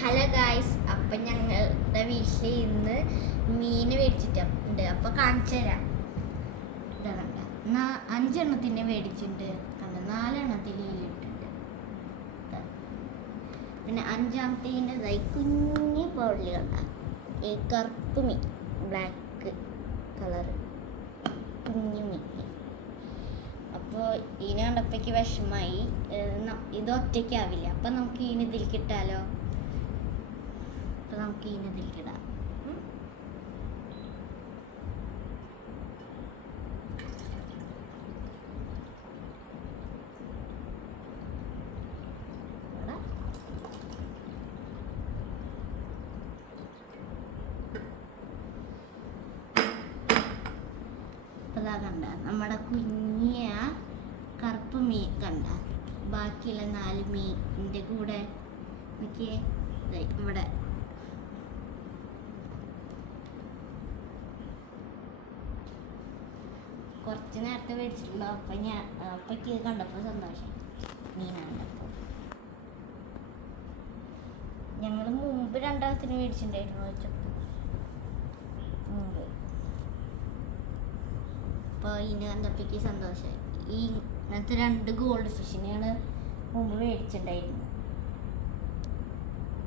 Hello guys, അപ്പം ഞങ്ങളുടെ വീട്ടിൽ ഇന്ന് മീൻ മേടിച്ചിട്ടുണ്ട്. അപ്പോൾ കാണിച്ചു തരാം. ഇതാ കണ്ട 5 എണ്ണത്തിന് മേടിച്ചിട്ടുണ്ട്. കണ്ട 4 എണ്ണത്തിൽ ഇട്ടിട്ടുണ്ട്. പിന്നെ 5-മത്തേൻ്റെ കുഞ്ഞി പൗളി കണ്ട ഈ കറുപ്പ് മീൻ, ബ്ലാക്ക് കളർ കുഞ്ഞു മീൻ. അപ്പോൾ ഇതിനെ കണ്ടപ്പോഴേക്ക് വിഷമായി. ഇത് ഒറ്റയ്ക്കാവില്ല. അപ്പം നമുക്ക് ഇതിൽ കിട്ടാലോ. നമുക്ക് ഇതിടാം. കണ്ട നമ്മുടെ കുഞ്ഞിയ കറുപ്പ് മീൻ കണ്ട ബാക്കിയുള്ള 4 മീനിൻ്റെ കൂടെ നോക്കിയേ ഇവിടെ കുറച്ച് നേരത്തെ മേടിച്ചിട്ടുള്ളൂ. അപ്പക്ക് ഇത് കണ്ടപ്പോൾ സന്തോഷം. മീൻ കണ്ടപ്പോൾ ഞങ്ങൾ മുമ്പ് 2 മേടിച്ചിട്ടുണ്ടായിരുന്നു വെച്ചപ്പോൾ മുമ്പ്. അപ്പോൾ ഇതിന് കണ്ടപ്പോഴേക്ക് സന്തോഷമായി. ഈ ഇങ്ങനത്തെ 2 ഗോൾഡ് ഫിഷിനെയാണ് മുമ്പ് മേടിച്ചിട്ടുണ്ടായിരുന്നു.